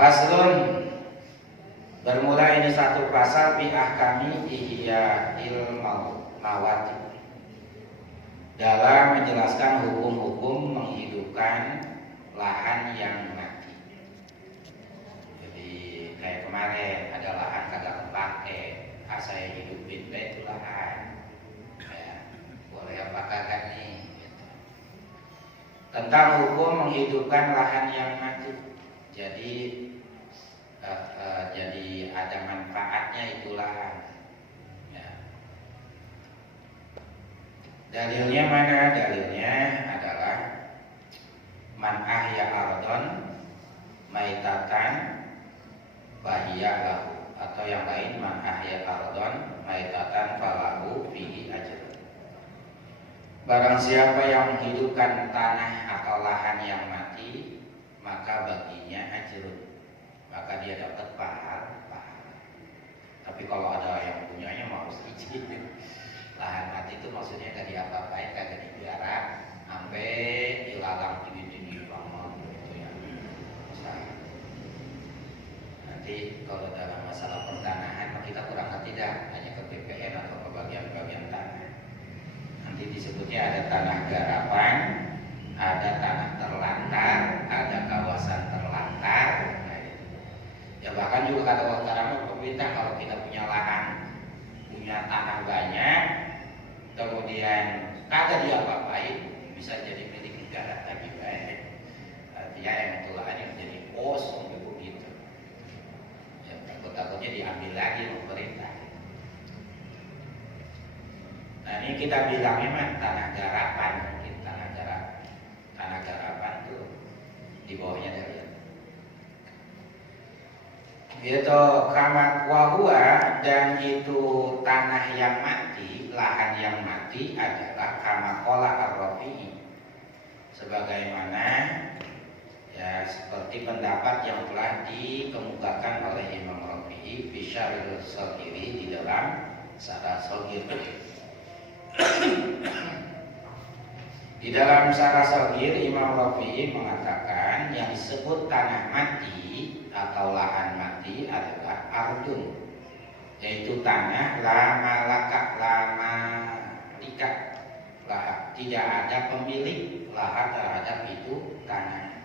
Faslun, bermula ini satu pasal fi ahkami ihya'il mawati, dalam menjelaskan hukum-hukum menghidupkan lahan yang mati. Jadi kayak kemarin ada lahan kagak kepake, saya hidupin itu lahan, ya, boleh apa kagak nih? Gitu. Tentang hukum menghidupkan lahan yang mati. Jadi ada manfaatnya itu lahan. Ya. Dalilnya mana? Dalilnya adalah man ahya ardon maitatan fahiya lahu, atau yang lain man ahya ardon maitatan falahu fihi ajrun. Barang siapa yang menghidupkan tanah atau lahan yang mati, maka baginya ajrun, maka dia dapat pahala. Tapi kalau ada yang punyanya mau harus izin. Lahan mati itu maksudnya tadi apa-apain, kagak digarap sampai ilalang tinggi-tinggi banget gitu ya. Nanti kalau dalam masalah pertanahan kita kurang ngerti dah, hanya ke BPN atau ke bagian-bagian tanah. Nanti disebutnya ada tanah garapan, ada tanah terlantar, ada kawasan terlantar. Nah, gitu. Ya bahkan juga kata sekarang pemerintah kalau kita punya lahan, punya tanah banyak, kemudian kagak diapa-apain, bisa jadi milik negara lagi baik. Artinya yang itu lahannya menjadi kosong begitu. Ya takut-takutnya diambil lagi pemerintah. Nah ini kita bilangnya mah tanah garapan, mungkin tanah garapan tuh di bawahnya dari itu kama wahua, dan itu tanah yang mati, lahan yang mati adalah kama qala ar-Rafi'i, sebagaimana ya seperti pendapat yang telah dikemukakan oleh Imam Rafi'i fi Syarhil Shaghiri, di dalam Syarah Shaghir. Di dalam Syarah Shaghir Imam Rafi'i mengatakan yang disebut tanah mati atau lahan mati adalah ardun, yaitu tanah lama lika, tidak ada pemilik lahan terhadap itu tanah.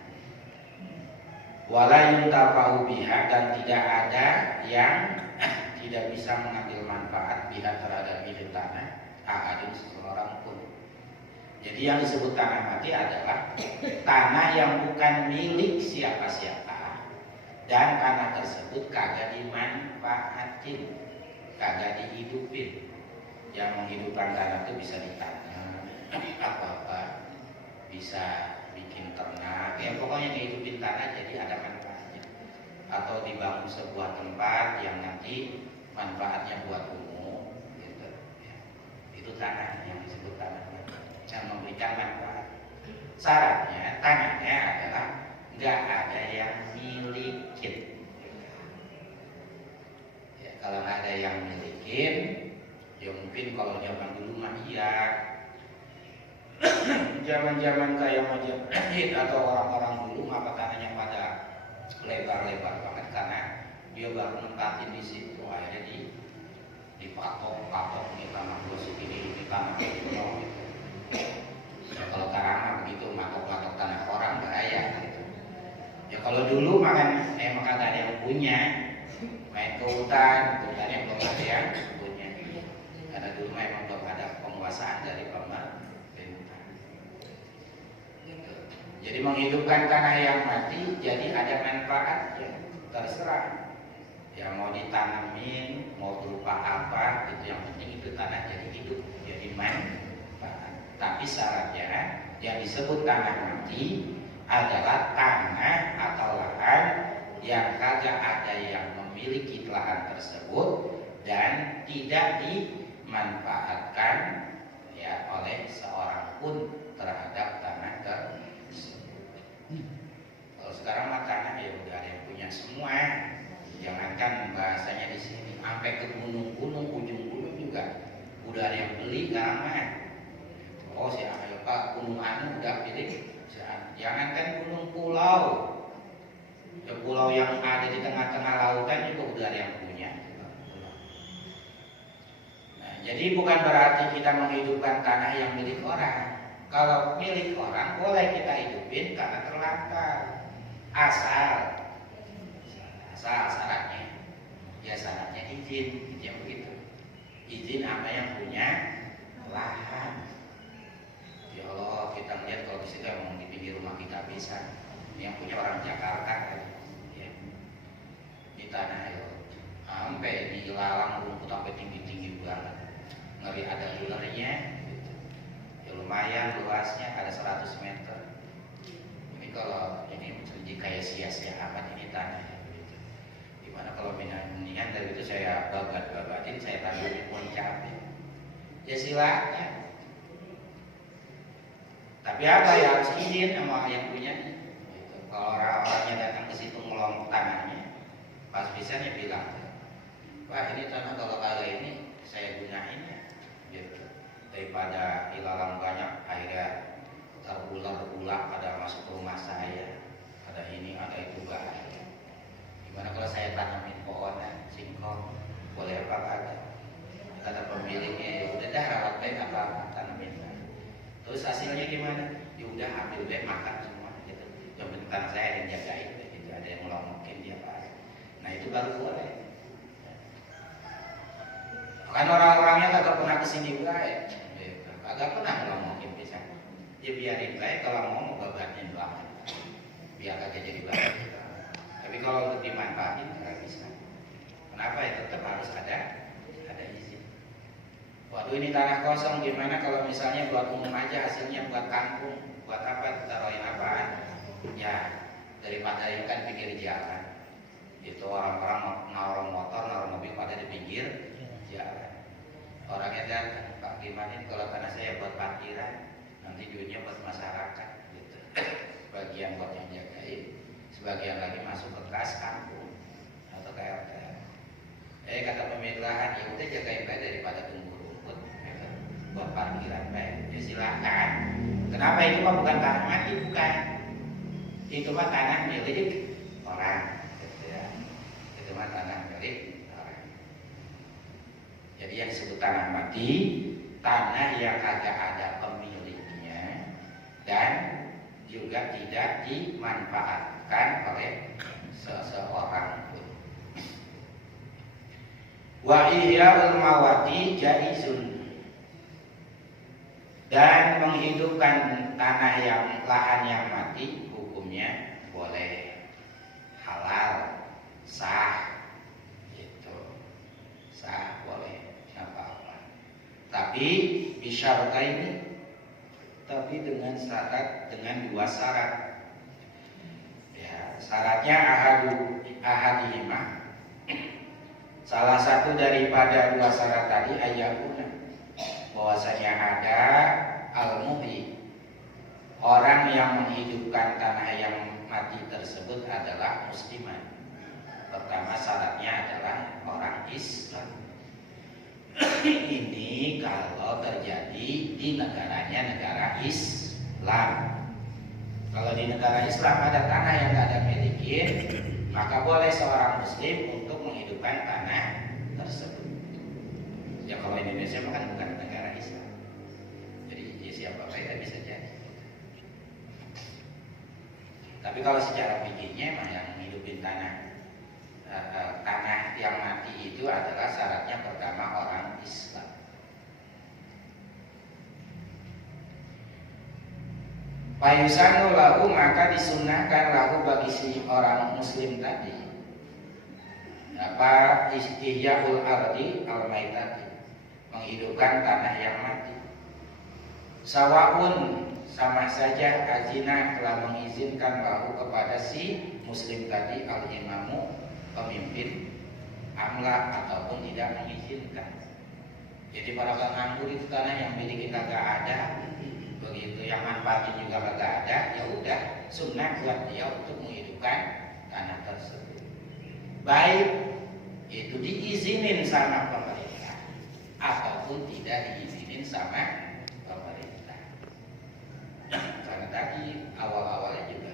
Wala yuntafa'u biha, dan tidak ada yang tidak bisa mengambil manfaat biha terhadap itu tanah, ahadun seseorang pun. Jadi yang disebut tanah mati adalah tanah yang bukan milik siapa-siapa, dan tanah tersebut kagak dimanfaatin, kagak dihidupin. Yang menghidupkan tanah itu bisa ditanam apa-apa, bisa bikin ternak, ya pokoknya dihidupin tanah jadi ada manfaatnya. Atau dibangun sebuah tempat yang nanti manfaatnya buat umum gitu. Ya. Itu tanah yang disebut tanah yang memberikan manfaat. Syaratnya tanahnya adalah nggak ada yang milikin. Ya, kalau nggak ada yang milikin, ya mungkin kalau zaman dulu mah iya. Zaman-zaman kayak Majapahit atau orang-orang dulu, maka tanahnya pada lebar-lebar banget karena dia baru nempatin di situ, akhirnya dipatok ini tanah gua segini, ini tanah gua gitu. Ya, kalau sekarang begitu matok-matok tanah orang bahaya gitu. Ya kalau dulu makan emang kagak ada yang punya, main ke hutan yang belum ada yang punya. Karena dulu memang belum ada penguasaan dari pemerintah. Gitu. Jadi menghidupkan tanah yang mati, jadi ada manfaat ya, terserah. Ya mau ditanamin, mau berupa apa, itu yang penting itu tanah jadi hidup, jadi manfaat. Tapi syaratnya yang disebut tanah mati adalah tanah atau lahan yang kagak ada yang memiliki lahan tersebut dan tidak dimanfaatkan ya oleh seorang pun terhadap tanah tersebut. Kalau sekarang mah tanah ya udah ada yang punya semua. Jangankan bahasanya di sini, sampai ke gunung-gunung, ujung gunung juga udah ada yang beli sekarang mah. Oh si ayo Pak, gunung anu udah pilih. Jangankan gunung pulau, ya pulau pulau yang ada di tengah-tengah lautan juga udah ada yang punya. Nah, jadi bukan berarti kita menghidupkan tanah yang milik orang. Kalau milik orang boleh kita hidupin karena terlantar. Asal syaratnya, ya syaratnya izin, yang begitu. Izin apa yang punya lahan. Ya Allah, kita melihat kalau di situ emang di pinggir rumah kita bisa. Yang punya orang Jakarta kan, ya. Di tanah itu sampai di ilalang rumput sampai tinggi-tinggi banget, ngeri ada ularnya gitu. Ya lumayan luasnya ada 100 meter. Ini kalau ini jadi kayak sia-sia amat ini tanah ya, gitu. Gimana kalau mendingan dari itu saya babat-babatin, saya tanamin pohon cabai, ya silakan. Tapi apa ya, harus izin sama yang punya. Kalau orang-orangnya datang ke situ ngelong tanahnya, pas bisanya bilang, Pak ini tanah kalau kali ini saya gunain ya, gitu. Daripada ilalang banyak akhirnya terular-ular pada masuk ke rumah saya, ada ini ada itu bahaya. Gimana kalau saya tanamin pohon singkong, boleh apa kagak? Kata pemiliknya, ya udah dah rawat baik apa tanamin. Terus hasilnya gimana? Ya udah ambil deh makan semua gitu. Yang penting tanah saya ada yang jagain gitu, ada yang ngelomokin dia Pak. Nah itu baru boleh. Kan orang-orangnya kagak pernah kesini baik, kagak pernah ngelomokin bisa. Ya biarin baik, kalau mau babatnya doang, biar kagak jadi baik. Tapi kalau untuk dimanfaatin nggak bisa. Kenapa ya tetap harus ada izin. Waduh ini tanah kosong, gimana kalau misalnya buat umum aja, hasilnya buat kampung, buat apa, taruhin apaan? Ya daripada itu kan pinggir jalan, itu orang-orang naruh motor, naruh mobil pada di pinggir jalan. Orangnya datang, Pak gimana ini kalau tanah saya buat parkiran, nanti duitnya buat masyarakat, gitu. Sebagian buat yang jagain, sebagian lagi masuk ke kas kampung atau kayak kata pemilik lahan, ya udah jagain baik daripada tunggu buat parkiran baik, ya silakan. Kenapa itu mah bukan tanah mati, bukan. Itu mah tanah milik orang, gitu ya. Itu mah tanah milik orang. Jadi yang disebut tanah mati, tanah yang kagak ada pemiliknya dan juga tidak dimanfaatkan oleh seseorang pun. Wa ihya'ul mawati jaizun, dan menghidupkan tanah yang lahan yang mati hukumnya boleh, halal, sah, gitu, sah boleh, apa-apa. Tapi bisyarta ini, tapi dengan syarat, dengan dua syarat. Ya, syaratnya ahadihimah. Salah satu daripada dua syarat tadi ayahuna, bahwasanya ada al-muhyi, orang yang menghidupkan tanah yang mati tersebut adalah musliman. Pertama syaratnya adalah orang Islam. Ini kalau terjadi di negaranya negara Islam. Kalau di negara Islam ada tanah yang tidak ada milikin, maka boleh seorang muslim untuk menghidupkan tanah tersebut. Ya kalau Indonesia kan bukan negara Islam, jadi ya siapa baik bisa jadi. Tapi kalau secara fikihnya emang yang menghidupin tanah yang mati itu adalah syaratnya pertama orang Islam. Payusanu lahu, maka disunnahkan lahu bagi si orang muslim tadi apa ihya'ul ardi al-maitati, menghidupkan tanah yang mati. Sawaun, sama saja azina telah mengizinkan lahu kepada si muslim tadi al-imamu, pemimpin, amla ataupun tidak mengizinkan. Jadi para penganggur itu tanah yang milik kita gak ada, begitu yang manfaatin juga gak ada, ya udah sunnah buat dia untuk menghidupkan tanah tersebut. Baik itu diizinin sama pemerintah ataupun tidak diizinin sama pemerintah. Karena tadi awal-awalnya juga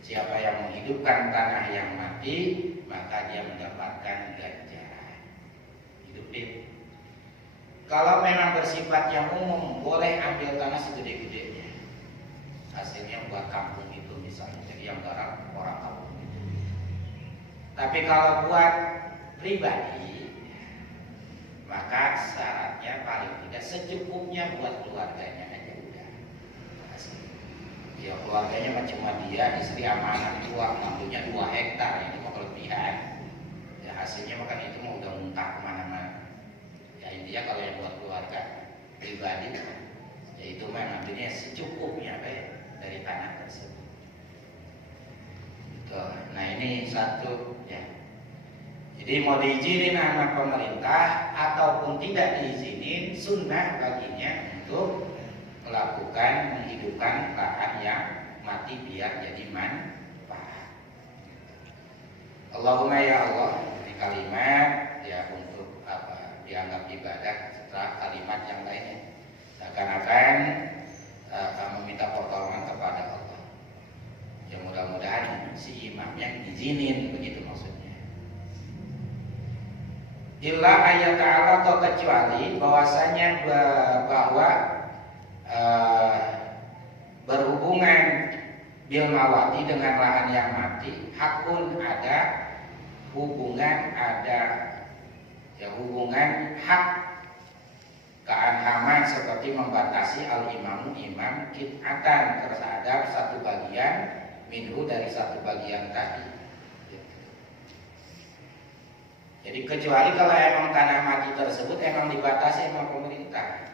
Siapa yang menghidupkan tanah yang mati, maka dia mendapatkan ganjaran. Hidup deh. Kalau memang bersifat yang umum, boleh ambil tanah segede-gedenya. Hasilnya buat kampung itu misalnya, jadi yang garap orang kampung itu. Tapi kalau buat pribadi, maka syaratnya paling tidak secukupnya buat keluarganya aja udah. Ya keluarganya cuma dia, istri sama anak tua, mampunya 2 hektar, itu mau kelebihan. Ya hasilnya makan itu mau udah muntah kemana-mana. Ya intinya kalau yang buat keluarga pribadi, ya itu mengambilnya secukupnya dari tanah tersebut. Tuh, nah ini satu ya. Jadi mau diizinin sama pemerintah ataupun tidak diizinin, sunnah baginya untuk melakukan menghidupkan lahan yang mati biar jadi manfaat. Allahumma ya Allah, ini kalimat ya untuk apa dianggap ibadah setelah kalimat yang lainnya. Seakan-akan meminta pertolongan kepada Allah. Ya mudah-mudahan si imamnya izinin, begitu maksudnya. Illa ayat ta'ala atau kecuali bahwasanya bahwa berhubungan bil mawati dengan lahan yang mati, hakun ada hubungan hubungan hak keanhaman seperti membatasi al-imamu imam kit'atan terhadap satu bagian minhu dari satu bagian tadi. Jadi kecuali kalau emang tanah mati tersebut emang dibatasi sama pemerintah.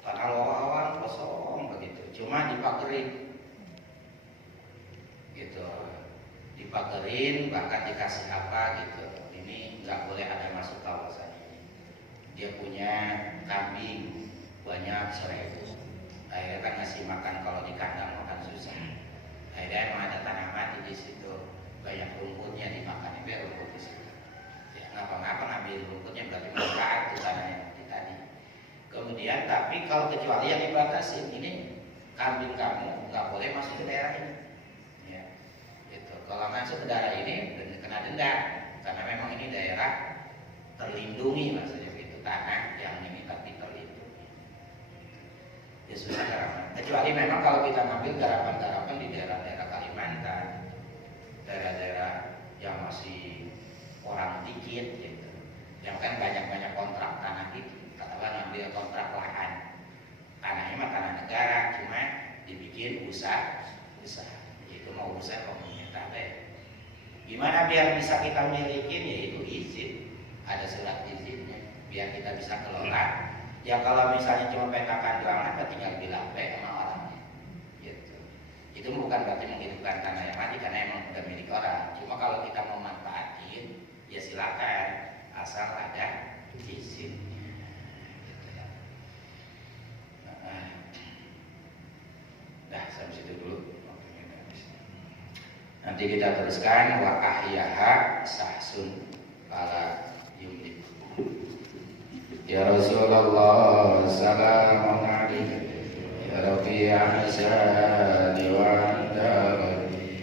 Tanah lowongan kosong begitu, cuma dipagerin, gitu, dipagerin bahkan dikasih apa gitu. Ini nggak boleh ada masuk kawasan ini. Dia punya kambing banyak 1000, akhirnya kan ngasih makan kalau di kandang makan susah. Akhirnya emang ada tanah mati di situ, banyak rumputnya dimakan, itu rumput di situ. Ya ngapa-ngapa ngambil rumputnya berarti manfaat itu tanah yang mati tadi. Kemudian tapi kalau kecuali yang dibatasi ini kambing kamu nggak boleh masuk ke daerah ini, ya, gitu. Kalau masuk ke daerah ini kena denda karena memang ini daerah terlindungi maksudnya itu tanah yang ini tapi terlindungi. Ya susah garapan. Kecuali memang kalau kita ngambil garapan-garapan di daerah-daerah Kalimantan, daerah-daerah yang masih orang dikit, gitu, yang kan banyak-banyak kontrak tanah itu. Ngambil kontrak lahan, tanahnya mah tanah negara, cuma dibikin usaha, itu mau usaha pemerintah deh. Gimana biar bisa kita milikin? Yaitu izin, ada surat izinnya, biar kita bisa kelola. Ya kalau misalnya cuma petakan doang, kan tinggal bilang sama orangnya, gitu. Itu bukan berarti menghidupkan tanah yang mati karena emang udah milik orang. Cuma kalau kita mau manfaatin, ya silakan, asal ada izin. Nah, sampai situ dulu. Nanti kita teruskan wa ahyaha sahsun ala yumlik. Ya Rasulullah salamun alaikum ya Rafi'a hasadi wa